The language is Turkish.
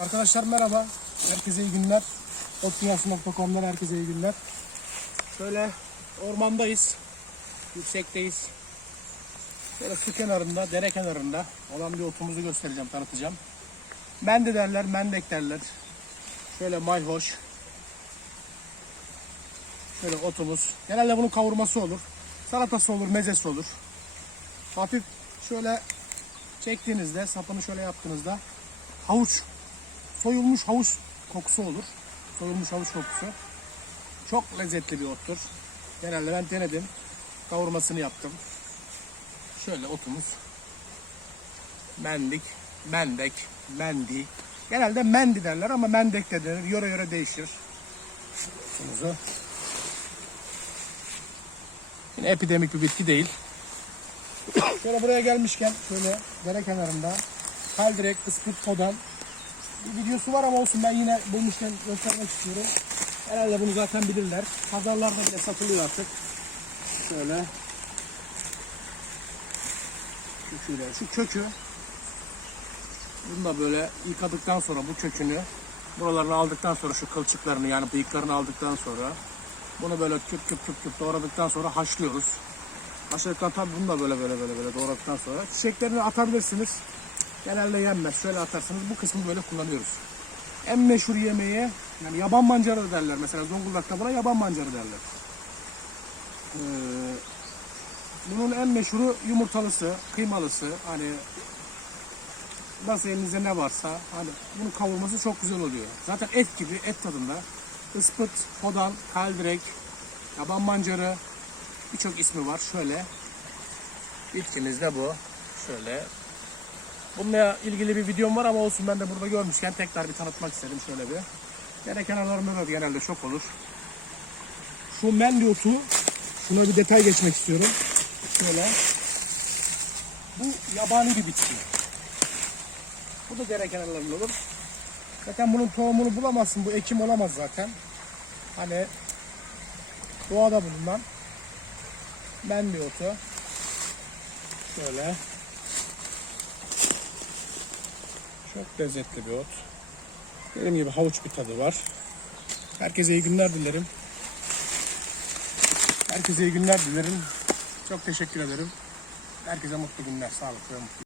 Arkadaşlar merhaba. Herkese iyi günler. Otdünyası.com'dan herkese iyi günler. Şöyle ormandayız. Yüksekteyiz. Şöyle su kenarında, dere kenarında olan bir otumuzu göstereceğim, tanıtacağım. Mende derler, mendek derler. Şöyle mayhoş. Şöyle otumuz. Genelde bunun kavurması olur. Salatası olur, mezesi olur. Hafif şöyle çektiğinizde, sapını şöyle yaptığınızda havuç, soyulmuş havuç kokusu olur. Soyulmuş havuç kokusu. Çok lezzetli bir ottur. Genelde ben denedim. Kavurmasını yaptım. Şöyle otumuz. Mendik, mendek, mendi. Genelde mendi derler ama mendek de denir. Yöre yöre değişir. Otumuzu. Yine epidemik bir bitki değil. Şöyle buraya gelmişken şöyle dere kenarında kaldirek ıspıt kodan bir videosu var ama olsun ben yine bulmuşken göstermek istiyorum. Herhalde bunu zaten bilirler. Pazarlarda bile satılıyor artık. Şöyle. Şöyle şu kökü bunu da böyle yıkadıktan sonra bu kökünü buralarını aldıktan sonra şu kılçıklarını yani bıyıklarını aldıktan sonra bunu böyle küp küp küp küp doğradıktan sonra haşlıyoruz. Haşladıktan tabii bunu da böyle böyle böyle böyle doğradıktan sonra çiçeklerini atabilirsiniz. Genelde yenmez. Şöyle atarsınız. Bu kısmı böyle kullanıyoruz. En meşhur yemeği yani yaban mancarı derler. Mesela Zonguldak'ta buna yaban mancarı derler. Ee, bunun en meşhuru yumurtalısı, kıymalısı. Hani nasıl elinizde ne varsa hani bunun kavurması çok güzel oluyor. Zaten et gibi et tadında. Ispıt, kodan, kaldirek, yaban mancarı birçok ismi var. Şöyle bitkimiz de bu. Şöyle Bununla ilgili bir videom var ama olsun ben de burada görmüşken tekrar bir tanıtmak istedim şöyle bir. Dere kenarlarında da genelde çok olur. Şu mendiyotu şuna bir detay geçmek istiyorum. Şöyle. Bu yabani bir bitki. Bu da dere kenarlarında olur. Zaten bunun tohumunu bulamazsın. Bu ekim olamaz zaten. Hani doğada bulunan mendiyotu. Şöyle. Çok lezzetli bir ot. Dediğim gibi havuç bir tadı var. Herkese iyi günler dilerim. Herkese iyi günler dilerim. Çok teşekkür ederim. Herkese mutlu günler, sağlıklı mutlu.